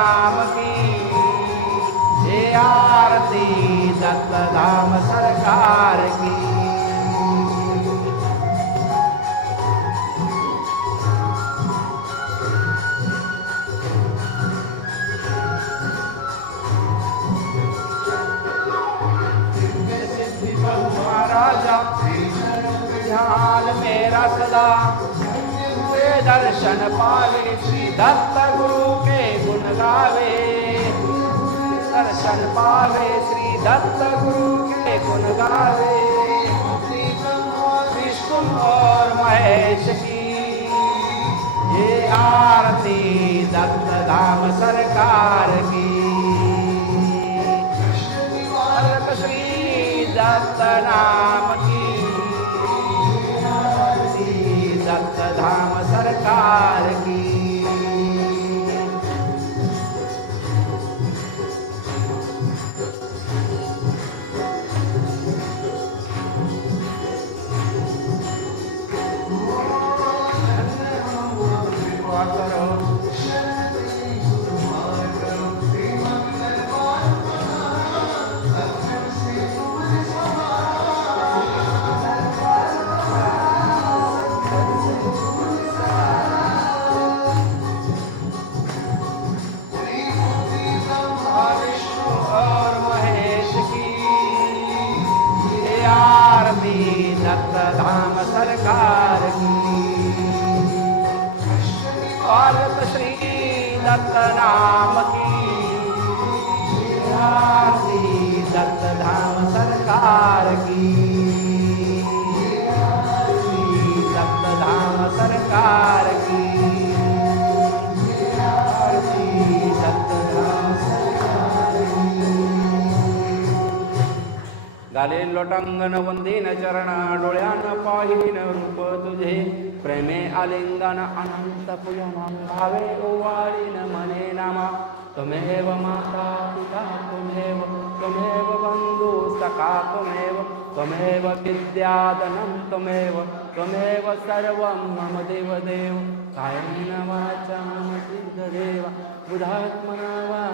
दत्त की हे आरती दत्त धाम सरकार की सिद्धि ध्यान मेरा सदा हुए दर्शन पावे श्री दत्त गावे दर्शन पावे श्री दत्त गुरु के गुण गावे। विष्णु और महेश की। ये आरती दत्त धाम सरकार की। श्री दत्त नाम की। आरती दत्त धाम सरकार की। दत्त की दत्त धाम सरकार की दत्त धाम सरकार की ये दत्त धाम लोटांगण चरण डोळ्यान पाहीन रूप तुझे प्रेमे आलिंगन अनंत पूजना भावे ओवाळीन मने नामा त्वमेव माता पिता त्वमेव त्वमेव बन्धु सखा त्वमेव त्वमेव विद्यादनं त्वमेव त्वमेव सर्वं मम देवदेव कायेन वाचा मम सिद्धदेव बुधात्मना वा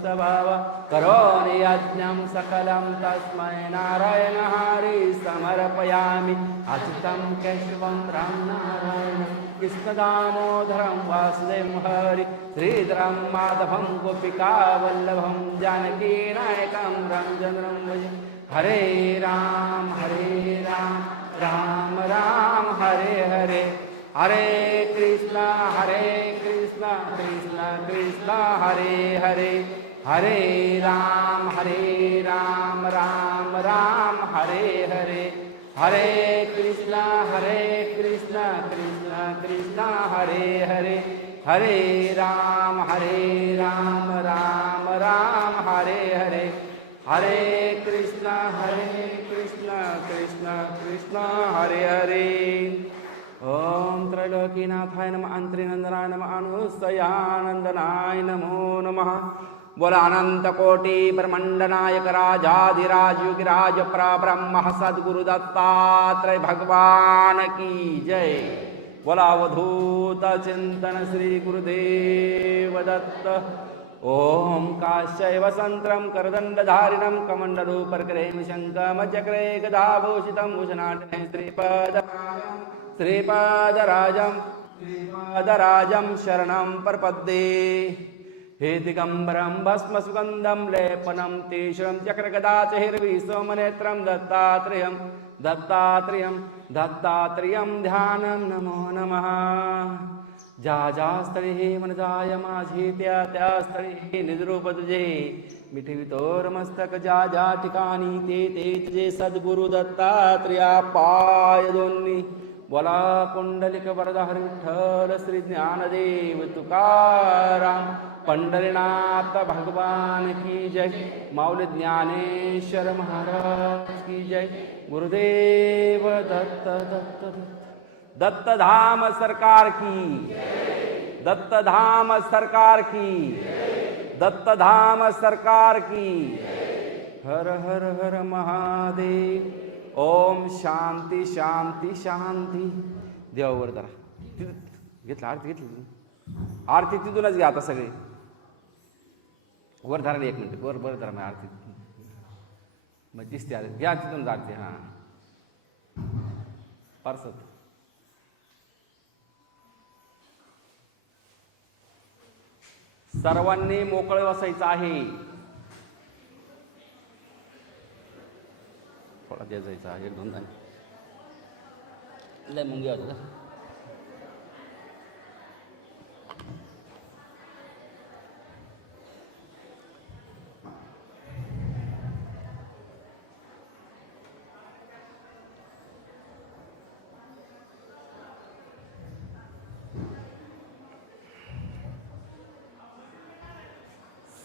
स्वभाव करोमि यज्ञं सकलं तस्मै नारायण हरि समर्पयामि अचितं केशवं राम नारायण कृष्णदामोदरं वासुदेवं हरि श्रीधरं माधवं गोपिकावल्लभं जानकीनायकं रामचन्द्रं भजे। हरे राम हरे राम राम राम हरे हरे। हरे कृष्णा हरे कृष्णा कृष्ण कृष्णा हरे हरे। हरे राम हरे राम राम राम हरे हरे। हरे कृष्णा हरे कृष्णा हरे हरे हरे राम हरे राम राम राम हरे हरे। हरे कृष्णा हरे कृष्णा कृष्णा कृष्णा हरे हरे। ॐ त्रैलोकीनाथाय नम अन्त्रिनन्दनाय नम अनुसयानन्दनाय नमो नमः। बोलानन्तकोटि अनंत कोटि ब्रह्मांड राजाधिराज भगवान की जय। लावधूतचिन्तन श्रीगुरुदेवदत्त ॐ सन्त्रं करदण्डधारिणं कमण्डरूपर्ग्रे शङ्कमचक्रे गदाभूषितं भुजनाटने श्रीपाद श्रीपादराजं श्रीपादराजं शरणं प्रपद्ये। हे दिगम्बरं भस्मसुगन्धं लेपनं तीष्णं चक्रगदाच हिर्वि सोमनेत्रं दत्तात्रयम् दत्तात्रयं दत्तात्रियं ध्यानं नमो नमः। ज्या ज्या स्थळी हे मन जाय माझी त्या त्या स्थळी तुझे मिठवितोर मस्तक ज्या ज्या ठिकाणी ते ते तुझे सद्गुरु दत्तात्रेया पाय दोन्ही बोला पुंडलिक वरदहर विठ्ठल श्री ज्ञानदेव तुकाराम। पंढरीनाथ भगवान की जय। माऊल ज्ञानेश्वर महाराज की जय। गुरुदेव दत्त दत्त दत्त। धाम सरकार की दत्त धाम सरकार की दत्तधाम सरकार की हर हर हर महादेव। ओम शांती शांती शांती. देवावर जरा. तिथं- घेतलं आरती घेतली आरती तिथूनच घ्या आता सगळे. वर धरा एक मिनिट. वर बरं धरा मग आरती. मग दिसते आरती घ्या तिथून आरती हां. पार्सत सर्वांनी मोकळे बसायचं आहे. थोडा जायचा एक दोन लय मुंग्या होत्या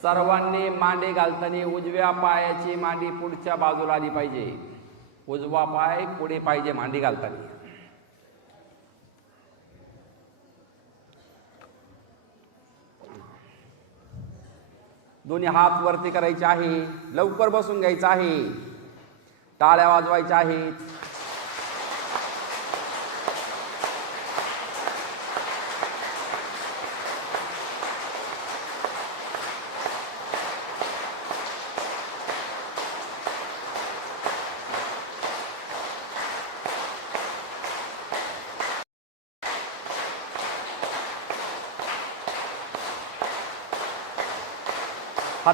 सर्वांनी मांडी घालताना उजव्या पायाची मांडी पुढच्या बाजूला आली पाहिजे. उजवा पाय पुढे पाहिजे मांडी घालताना दोन्ही हात वरती करायचे आहे. लवकर बसून घ्यायचं आहे. टाळ्या वाजवायच्या आहेत.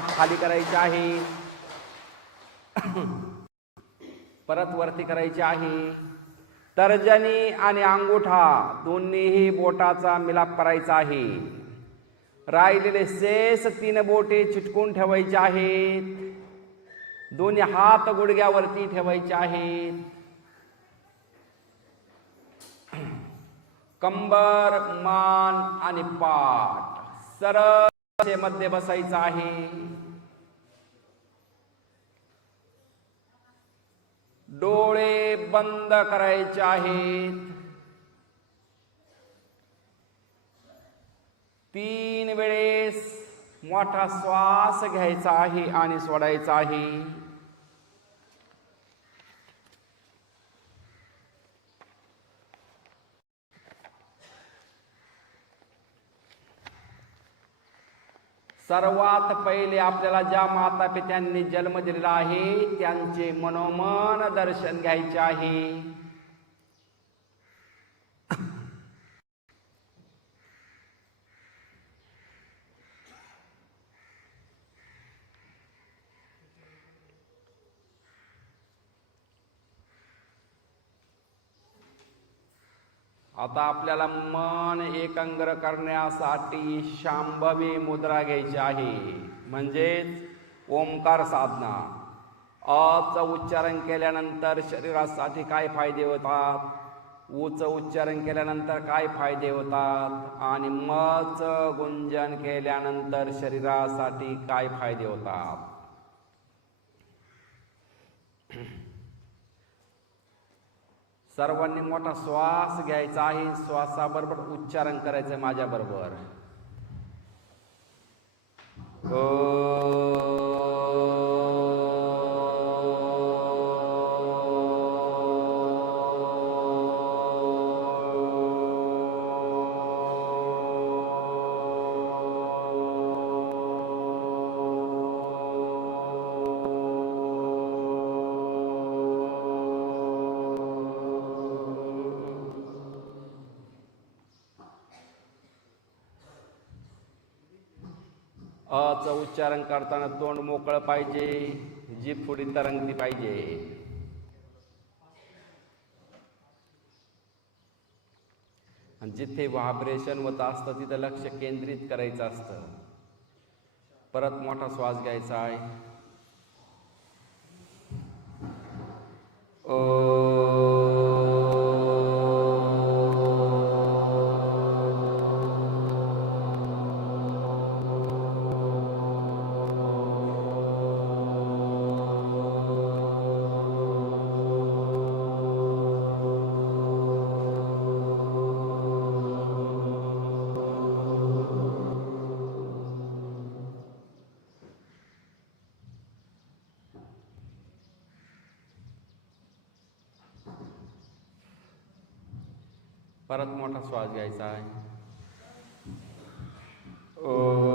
हात खाली करायचे आहे. परत वरती करायचे आहे. तर्जनी आणि अंगुठा दोन्हीही बोटाचा मिलाप करायचा आहे. राहिलेले शेष तीन बोटे चिटकून ठेवायचे आहेत. दोन्ही हात गुडघ्यावरती ठेवायचे आहेत. कंबर मान आणि पाठ. सरळमध्ये बसायचं आहे. डोळे बंद करायचे आहेत. तीन वेळेस मोठा श्वास घ्यायचा आहे आणि सोडायचा आहे. सर्वात पहिले आपल्याला ज्या माता पित्यांनी जन्म दिलेला आहे त्यांचे मनोमन दर्शन घ्यायचे आहे. आता आपल्याला मन एकाग्र करण्यासाठी शांभवी मुद्रा घ्यायची आहे. म्हणजेच ओंकार साधना. अचं उच्चारण केल्यानंतर शरीरासाठी काय फायदे होतात? उचं उच्चारण केल्यानंतर काय फायदे होतात? आणि मचं गुंजन केल्यानंतर शरीरासाठी काय फायदे होतात? सर्वांनी मोठा श्वास घ्यायचा आहे. श्वासाबरोबर उच्चारण करायचं माझ्या बरोबर नावाचं उच्चारण करताना तोंड मोकळं पाहिजे जीभ थोडी तरंगली पाहिजे. आणि जिथे व्हायब्रेशन होत असतं तिथं लक्ष केंद्रित करायचं असतं. परत मोठा श्वास घ्यायचा आहे. परत मोठा श्वास घ्यायचा आहे. ओ.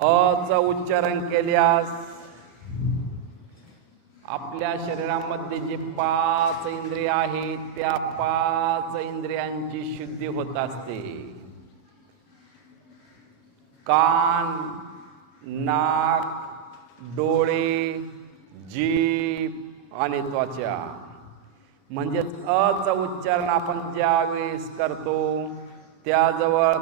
अचं उच्चारण केल्यास आपल्या शरीरामध्ये जे पाच इंद्रिय आहेत त्या पाच इंद्रियांची शुद्धी होत असते. कान नाक डोळे जीभ आणि त्वचा. म्हणजेच अचं उच्चारण आपण ज्या वेळेस करतो त्याजवळ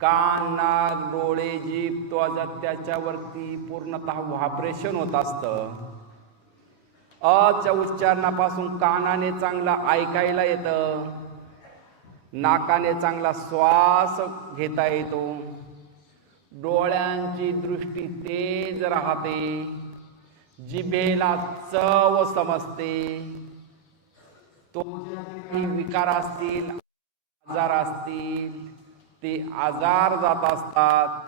कान नाक डोळे जीभ त्वचा त्याच्यावरती पूर्णतः व्हायब्रेशन होत असतं. अच्या उच्चारणापासून कानाने चांगला ऐकायला येतं. नाकाने चांगला श्वास घेता येतो. डोळ्यांची दृष्टी तेज राहते. जिभेला चव समजते. तो काही विकार असतील आजार असतील ते आजार जात असतात.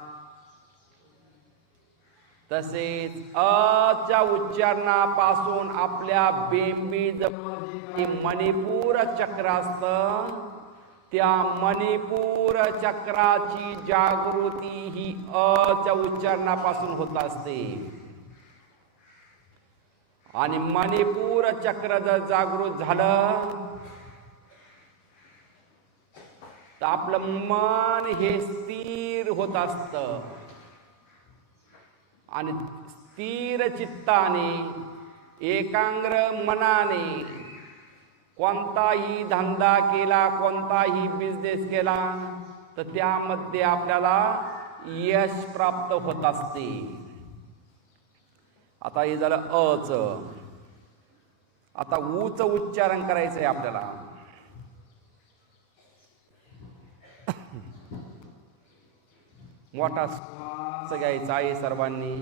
तसेच अच्या उच्चारणापासून आपल्या बेंबी जवळ म्हणजे मणिपूर चक्र असत त्या मणिपूर चक्राची जागृती ही अच्या उच्चारणापासून होत असते. आणि मणिपूर चक्र जर जागृत झालं तर आपलं मन हे स्थिर होत असत. आणि स्थिर चित्ताने एकाग्र मनाने कोणताही धंदा केला कोणताही बिझनेस केला तर त्यामध्ये आपल्याला यश प्राप्त होत असते. आता हे झालं अच. आता ऊच उच्चारण करायचं आहे आपल्याला. मोठा श्वास घ्यायचा आहे सर्वांनी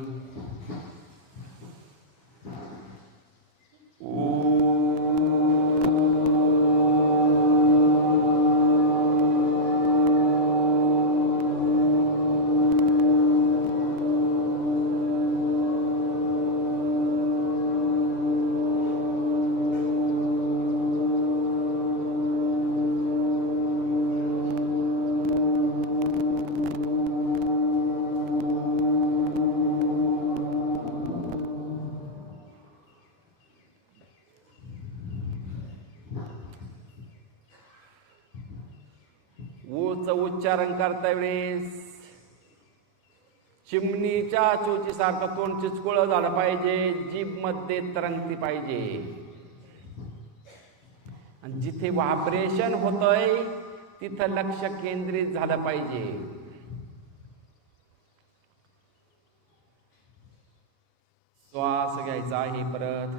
ऊचं उच्चारण करता वेळेस. चिमणीच्या चोचीसारखं तोंड चिचकुळ झालं पाहिजे जीभमध्ये तरंगती पाहिजे. आणि जिथे व्हायब्रेशन होतंय तिथं लक्ष केंद्रित झालं पाहिजे. श्वास घ्यायचा आहे परत.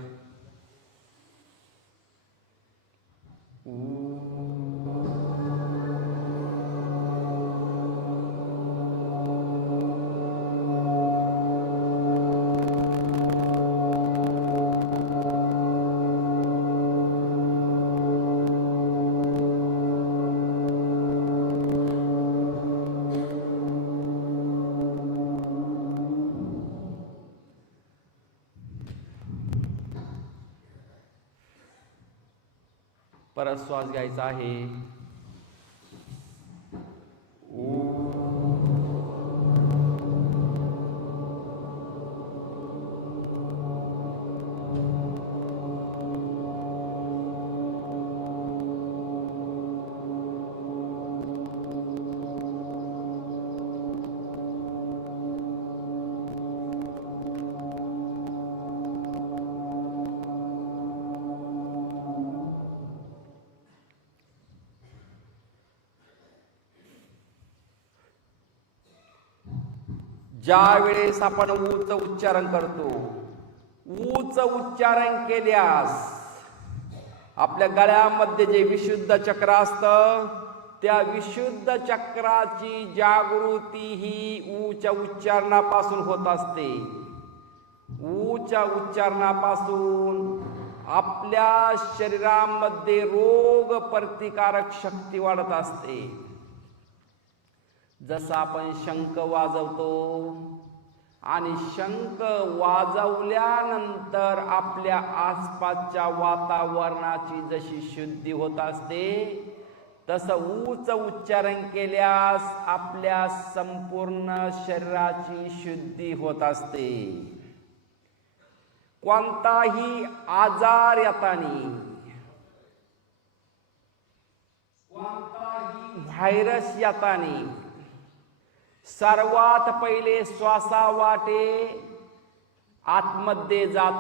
ऊ श्वास घ्यायचा आहे. ज्या वेळेस आपण ऊच उच्चारण करतो ऊच उच्चारण केल्यास आपल्या गळ्यामध्ये जे विशुद्ध चक्र असतं त्या विशुद्ध चक्राची जागृती ही ऊच उच्चारणापासून होत असते. ऊच उच्चारणापासून आपल्या शरीरामध्ये रोग प्रतिकारक शक्ती वाढत असते. जसं आपण शंख वाजवतो आणि शंख वाजवल्यानंतर आपल्या आसपासच्या वातावरणाची जशी शुद्धी होत असते तसं उच्च उच्चारण केल्यास आपल्या संपूर्ण शरीराची शुद्धी होत असते. कोणताही आजार येतानी कोणताही व्हायरस येतानी सर्वात पहिले श्वासावाटे आतमध्ये जाता